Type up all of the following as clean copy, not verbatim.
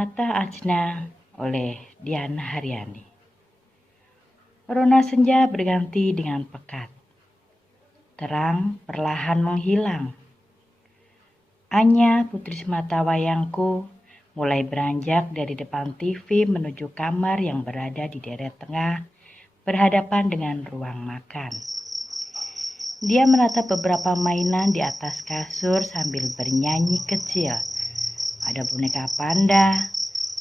Mata Ajna oleh Diana Haryani. Rona senja berganti dengan pekat. Terang perlahan menghilang. Anya, putri semata wayangku, mulai beranjak dari depan TV menuju kamar yang berada di deret tengah, berhadapan dengan ruang makan. Dia menatap beberapa mainan di atas kasur sambil bernyanyi kecil. Ada boneka panda,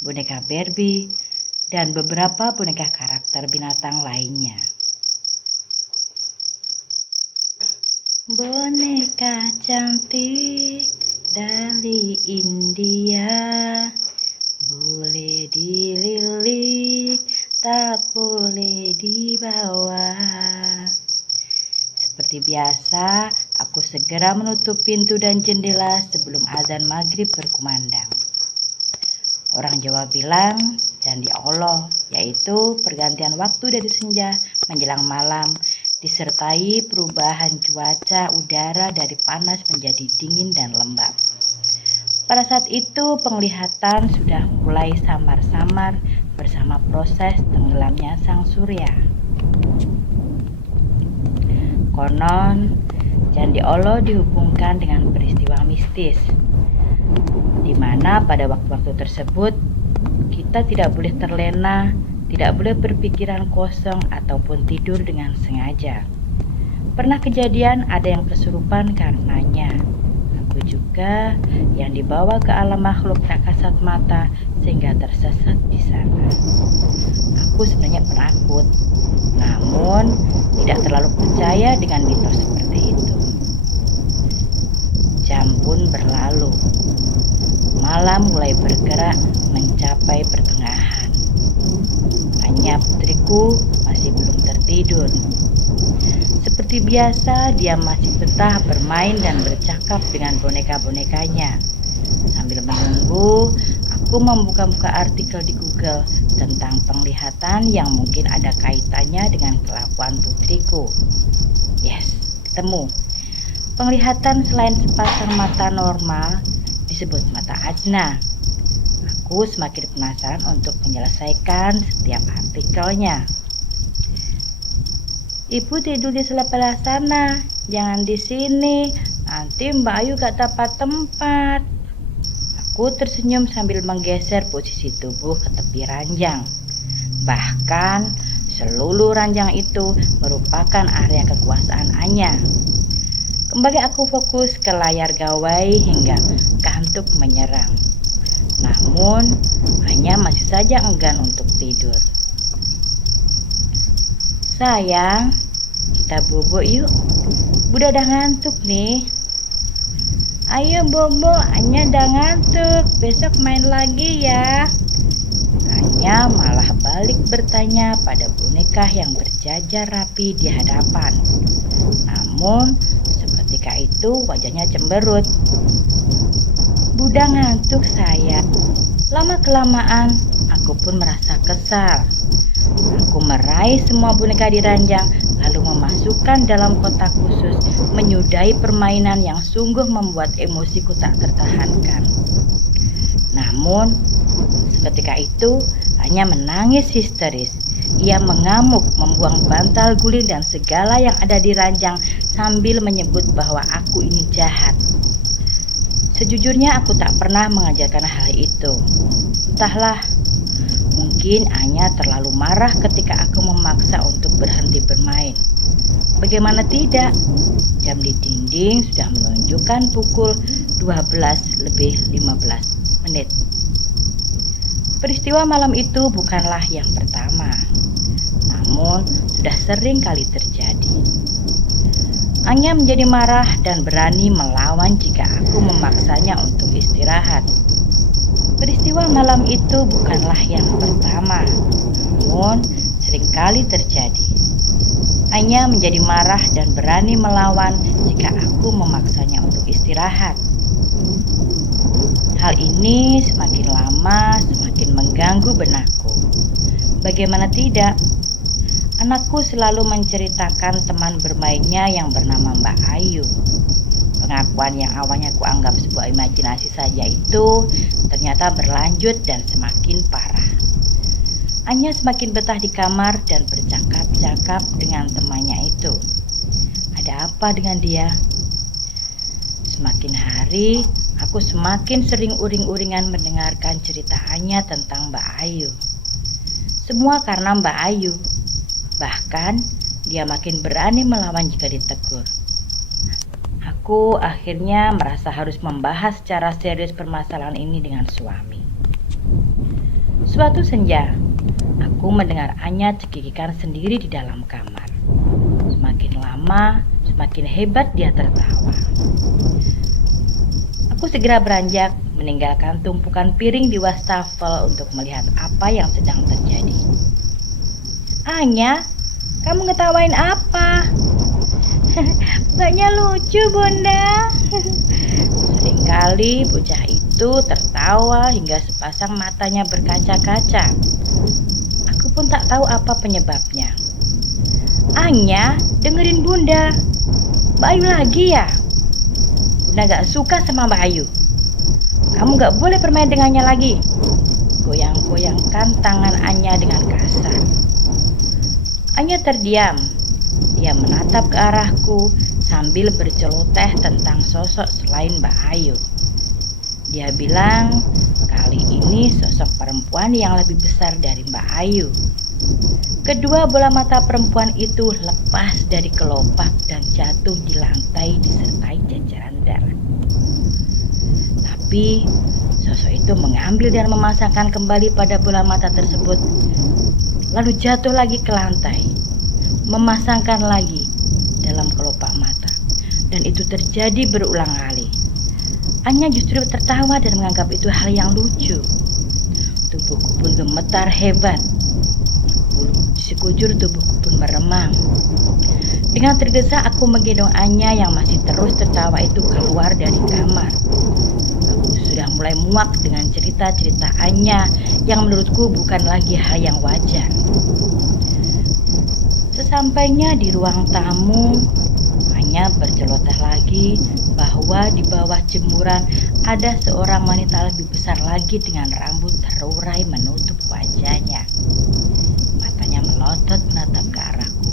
boneka Barbie, dan beberapa boneka karakter binatang lainnya. Boneka cantik dari India, boleh dililik, tak boleh dibawa. Seperti biasa, aku segera menutup pintu dan jendela sebelum azan maghrib berkumandang. Orang Jawa bilang Candi Allah, yaitu pergantian waktu dari senja menjelang malam, disertai perubahan cuaca udara dari panas menjadi dingin dan lembab. Pada saat itu penglihatan sudah mulai samar-samar bersama proses tenggelamnya sang surya. Konon, Candi Allah dihubungkan dengan peristiwa mistis, di mana pada waktu-waktu tersebut kita tidak boleh terlena, tidak boleh berpikiran kosong ataupun tidur dengan sengaja. Pernah kejadian ada yang kesurupan karenanya. Aku juga yang dibawa ke alam makhluk tak kasat mata sehingga tersesat di sana. Aku sebenarnya penakut, namun tidak terlalu percaya dengan mitos seperti itu. Jam pun berlalu. Malam mulai bergerak mencapai pertengahan. Anya putriku masih belum tertidur. Seperti biasa, dia masih betah bermain dan bercakap dengan boneka-bonekanya. Sambil menunggu, aku membuka-buka artikel di Google tentang penglihatan yang mungkin ada kaitannya dengan kelakuan putriku. Yes, ketemu. Penglihatan selain sepasang mata normal disebut mata Ajna. Aku semakin penasaran untuk menyelesaikan setiap artikelnya. Ibu tidur di sebelah sana, jangan di sini, nanti Mbak Ayu gak dapat tempat. Aku tersenyum sambil menggeser posisi tubuh ke tepi ranjang. Bahkan seluruh ranjang itu merupakan area kekuasaan Anya. Kembali aku fokus ke layar gawai hingga kantuk menyerang. Namun Anya masih saja enggan untuk tidur. Sayang, kita bobo yuk. Bunda udah ngantuk nih. Ayo bobo, Anya udah ngantuk. Besok main lagi ya. Anya malah balik bertanya pada boneka yang berjajar rapi di hadapan. Namun seketika itu wajahnya cemberut. Bunda ngantuk sayang. Lama-kelamaan aku pun merasa kesal. Aku meraih semua boneka di ranjang lalu memasukkan dalam kotak khusus, menyudahi permainan yang sungguh membuat emosiku tak tertahankan. Namun seketika itu hanya menangis histeris. Ia mengamuk, membuang bantal guling dan segala yang ada di ranjang sambil menyebut bahwa aku ini jahat. Sejujurnya aku tak pernah mengajarkan hal itu. Entahlah, mungkin Anya terlalu marah ketika aku memaksa untuk berhenti bermain. Bagaimana tidak? Jam di dinding sudah menunjukkan pukul 12:15. Peristiwa malam itu bukanlah yang pertama, namun sudah sering kali terjadi. Anya menjadi marah dan berani melawan jika aku memaksanya untuk istirahat. Peristiwa malam itu bukanlah yang pertama, namun seringkali terjadi. Anya menjadi marah dan berani melawan jika aku memaksanya untuk istirahat. Hal ini semakin lama semakin mengganggu benakku. Bagaimana tidak? Anakku selalu menceritakan teman bermainnya yang bernama Mbak Ayu. Pengakuan yang awalnya kuanggap sebuah imajinasi saja itu ternyata berlanjut dan semakin parah. Anya semakin betah di kamar dan bercakap-cakap dengan temannya itu. Ada apa dengan dia? Semakin hari, aku semakin sering uring-uringan mendengarkan cerita Anya tentang Mbak Ayu. Semua karena Mbak Ayu. Bahkan, dia makin berani melawan jika ditegur. Aku akhirnya merasa harus membahas secara serius permasalahan ini dengan suami. Suatu senja, aku mendengar Anya cekikikan sendiri di dalam kamar. Semakin lama, semakin hebat dia tertawa. Aku segera beranjak meninggalkan tumpukan piring di wastafel untuk melihat apa yang sedang terjadi. Anya, kamu ngetawain apa? Mbaknya lucu, Bunda. Seringkali bocah itu tertawa hingga sepasang matanya berkaca-kaca. Aku pun tak tahu apa penyebabnya. Anya, dengerin Bunda. Mbak Ayu lagi ya? Bunda gak suka sama Mbak Ayu. Kamu gak boleh bermain dengannya lagi. Goyang-goyangkan tangan Anya dengan kasar. Anya terdiam. Dia menatap ke arahku sambil berceloteh tentang sosok selain Mbak Ayu. Dia bilang, kali ini sosok perempuan yang lebih besar dari Mbak Ayu. Kedua bola mata perempuan itu lepas dari kelopak dan jatuh di lantai disertai jajaran darah. Tapi sosok itu mengambil dan memasangkan kembali pada bola mata tersebut, lalu jatuh lagi ke lantai, memasangkan lagi dalam kelopak mata, dan itu terjadi berulang kali. Anya justru tertawa dan menganggap itu hal yang lucu. Tubuhku pun gemetar hebat. Bulu sekujur tubuhku pun meremang. Dengan tergesa aku menggendong Anya yang masih terus tertawa itu keluar dari kamar. Aku sudah mulai muak dengan cerita-cerita Anya yang menurutku bukan lagi hal yang wajar. Sesampainya di ruang tamu, Anya berceloteh lagi bahwa di bawah jemuran ada seorang wanita lebih besar lagi dengan rambut terurai menutup wajahnya. Matanya melotot menatap ke arahku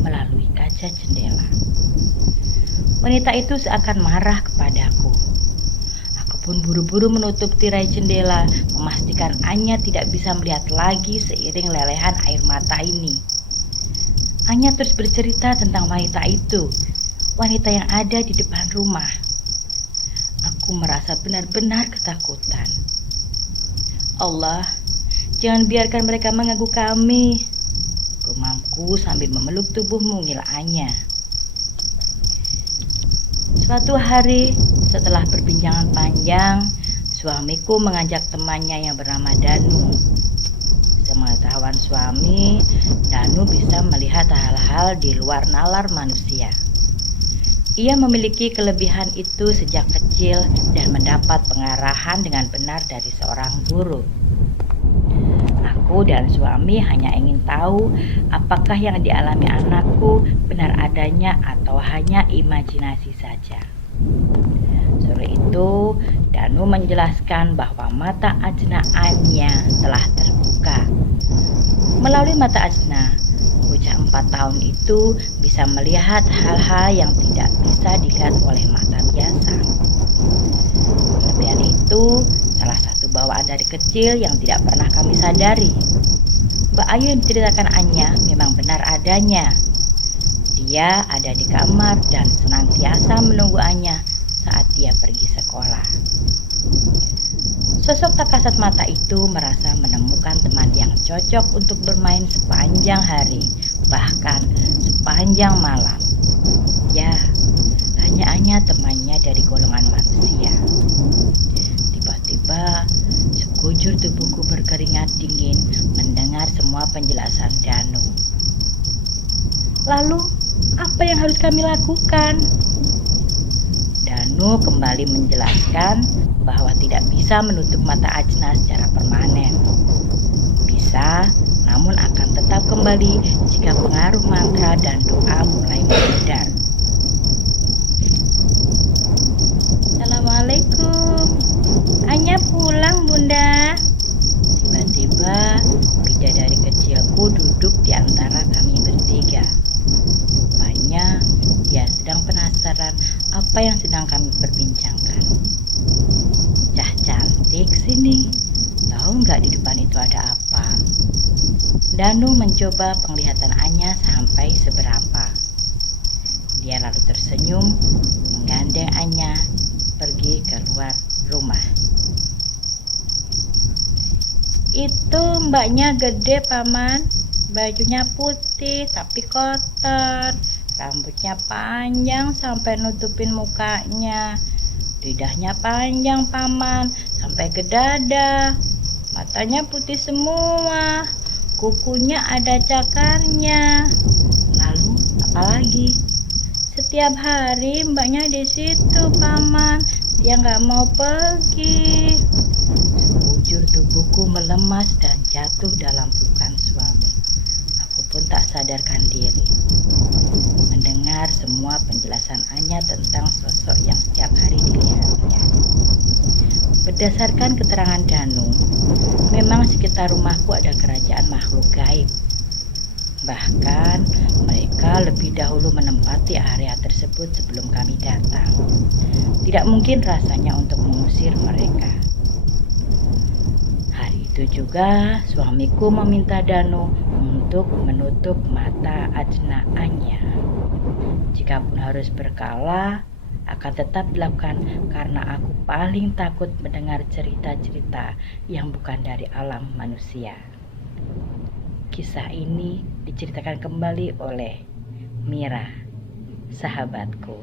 melalui kaca jendela. Wanita itu seakan marah kepadaku. Aku pun buru-buru menutup tirai jendela, memastikan Anya tidak bisa melihat lagi seiring lelehan air mata ini. Anya terus bercerita tentang wanita itu, wanita yang ada di depan rumah. Aku merasa benar-benar ketakutan. Allah, jangan biarkan mereka mengganggu kami, gumamku sambil memeluk tubuh mungil Anya. Suatu hari, setelah perbincangan panjang, suamiku mengajak temannya yang bernama Danu. Sepengetahuan suami, Danu bisa melihat hal-hal di luar nalar manusia. Ia memiliki kelebihan itu sejak kecil dan mendapat pengarahan dengan benar dari seorang guru. Aku dan suami hanya ingin tahu apakah yang dialami anakku benar adanya atau hanya imajinasi saja. Sore itu, Danu menjelaskan bahwa mata ajna Anya telah terbuka. Melalui mata ajna, bocah 4 tahun itu bisa melihat hal-hal yang tidak bisa dilihat oleh mata biasa. Kelebihan itu salah satu bawaan dari kecil yang tidak pernah kami sadari. Mbak Ayu yang diceritakan Anya memang benar adanya. Dia ada di kamar dan senantiasa menunggu Anya saat dia pergi sekolah. Sosok tak kasat mata itu merasa menemukan teman yang cocok untuk bermain sepanjang hari, bahkan sepanjang malam. Ya, hanya Anya temannya dari golongan manusia. Tiba-tiba, sekujur tubuhku berkeringat dingin mendengar semua penjelasan Danu. Lalu, apa yang harus kami lakukan? Danu kembali menjelaskan bahwa tidak bisa menutup mata ajna secara permanen. Bisa, namun akan tetap kembali jika pengaruh mantra dan doa mulai beredar. Tiba-tiba bidadari kecilku duduk di antara kami bertiga. Rupanya dia sedang penasaran apa yang sedang kami perbincangkan. Cah cantik sini, tahu nggak di depan itu ada apa? Danu mencoba penglihatan Anya sampai seberapa. Dia lalu tersenyum, menggandeng Anya pergi keluar rumah. Itu mbaknya gede, Paman. Bajunya putih tapi kotor. Rambutnya panjang sampai nutupin mukanya. Lidahnya panjang, Paman, sampai ke dada. Matanya putih semua. Kukunya ada cakarnya. Lalu apalagi? Setiap hari mbaknya di situ, Paman. Dia nggak mau pergi. Sekujur tubuhku melemas dan jatuh dalam pelukan suami. Aku pun tak sadarkan diri. Mendengar semua penjelasan Anya tentang sosok yang setiap hari dilihatnya. Berdasarkan keterangan Danu, memang sekitar rumahku ada kerajaan makhluk gaib. Bahkan mereka lebih dahulu menempati area tersebut sebelum kami datang. Tidak mungkin rasanya untuk mengusir mereka. Hari itu juga suamiku meminta Danu untuk menutup mata Ajna Anya. Jikapun harus berkala, akan tetap dilakukan karena aku paling takut mendengar cerita-cerita yang bukan dari alam manusia. Kisah ini diceritakan kembali oleh Mira, sahabatku.